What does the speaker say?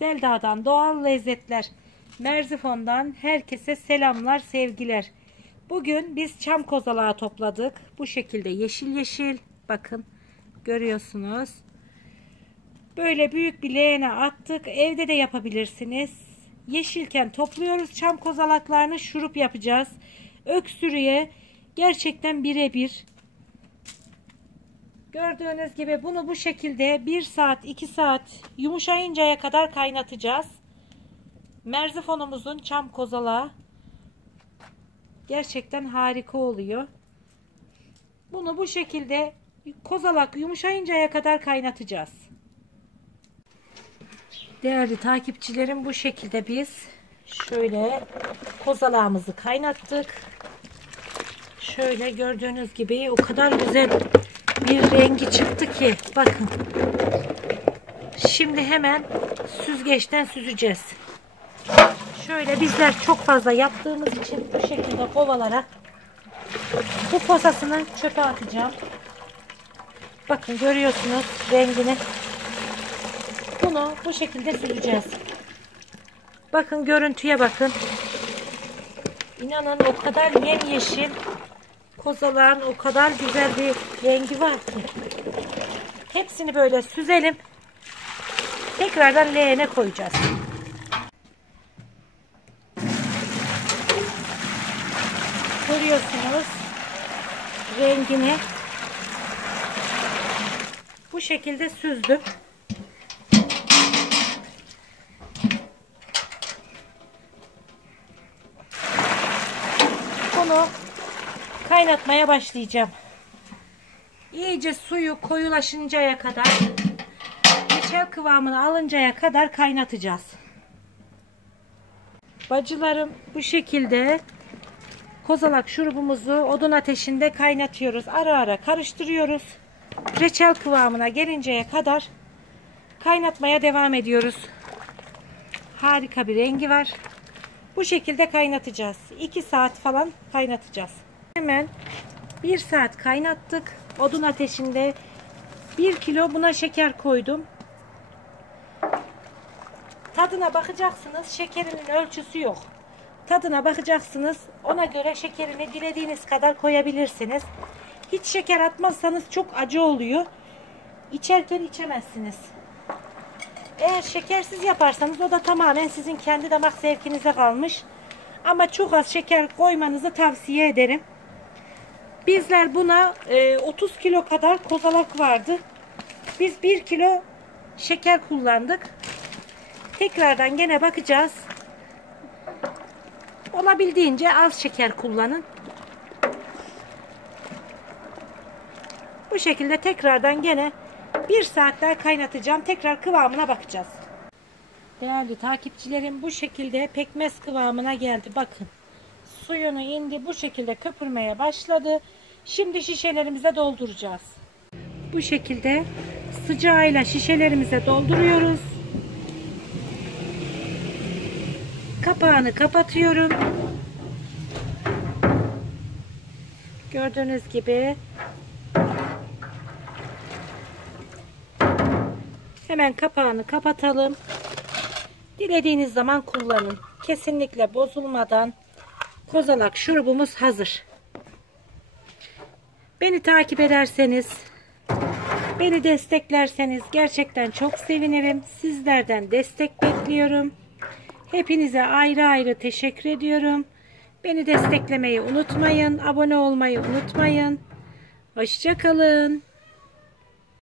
Selda'dan doğal lezzetler. Merzifon'dan herkese selamlar, sevgiler. Bugün biz çam kozalağı topladık. Bu şekilde yeşil yeşil. Bakın görüyorsunuz. Böyle büyük bir leğene attık. Evde de yapabilirsiniz. Yeşilken topluyoruz çam kozalaklarını, şurup yapacağız. Öksürüğe gerçekten birebir. Gördüğünüz gibi bunu bu şekilde 1 saat 2 saat yumuşayıncaya kadar kaynatacağız. Merzifonumuzun çam kozalağı gerçekten harika oluyor. Bunu bu şekilde kozalak yumuşayıncaya kadar kaynatacağız. Değerli takipçilerim, bu şekilde biz şöyle kozalağımızı kaynattık. Şöyle gördüğünüz gibi o kadar güzel bir rengi çıktı ki bakın. Şimdi hemen süzgeçten süzeceğiz. Şöyle bizler çok fazla yaptığımız için bu şekilde kovalara bu posasını çöpe atacağım. Bakın görüyorsunuz rengini. Bunu bu şekilde süzeceğiz. Bakın görüntüye bakın. İnanın o kadar yemyeşil, kozalağın o kadar güzel bir rengi var ki. Hepsini böyle süzelim. Tekrardan leğene koyacağız. Görüyorsunuz rengini. Bu şekilde süzdüm. Bunu kaynatmaya başlayacağım. İyice suyu koyulaşıncaya kadar, reçel kıvamını alıncaya kadar kaynatacağız. Bacılarım, bu şekilde kozalak şurubumuzu odun ateşinde kaynatıyoruz. Ara ara karıştırıyoruz. Reçel kıvamına gelinceye kadar kaynatmaya devam ediyoruz. Harika bir rengi var. Bu şekilde kaynatacağız. 2 saat falan kaynatacağız. Hemen 1 saat kaynattık. Odun ateşinde 1 kilo buna şeker koydum. Tadına bakacaksınız. Şekerinin ölçüsü yok. Tadına bakacaksınız. Ona göre şekerini dilediğiniz kadar koyabilirsiniz. Hiç şeker atmazsanız çok acı oluyor. İçerken içemezsiniz. Eğer şekersiz yaparsanız o da tamamen sizin kendi damak zevkinize kalmış. Ama çok az şeker koymanızı tavsiye ederim. Bizler buna 30 kilo kadar kozalak vardı. Biz 1 kilo şeker kullandık. Tekrardan gene bakacağız. Olabildiğince az şeker kullanın. Bu şekilde tekrardan gene 1 saat daha kaynatacağım. Tekrar kıvamına bakacağız. Değerli takipçilerim, bu şekilde pekmez kıvamına geldi. Bakın. Suyunu indi. Bu şekilde köpürmeye başladı. Şimdi şişelerimize dolduracağız. Bu şekilde sıcağıyla şişelerimize dolduruyoruz. Kapağını kapatıyorum. Gördüğünüz gibi hemen kapağını kapatalım. Dilediğiniz zaman kullanın. Kesinlikle bozulmadan kozalak şurubumuz hazır. Beni takip ederseniz, beni desteklerseniz gerçekten çok sevinirim. Sizlerden destek bekliyorum. Hepinize ayrı ayrı teşekkür ediyorum. Beni desteklemeyi unutmayın. Abone olmayı unutmayın. Hoşça kalın.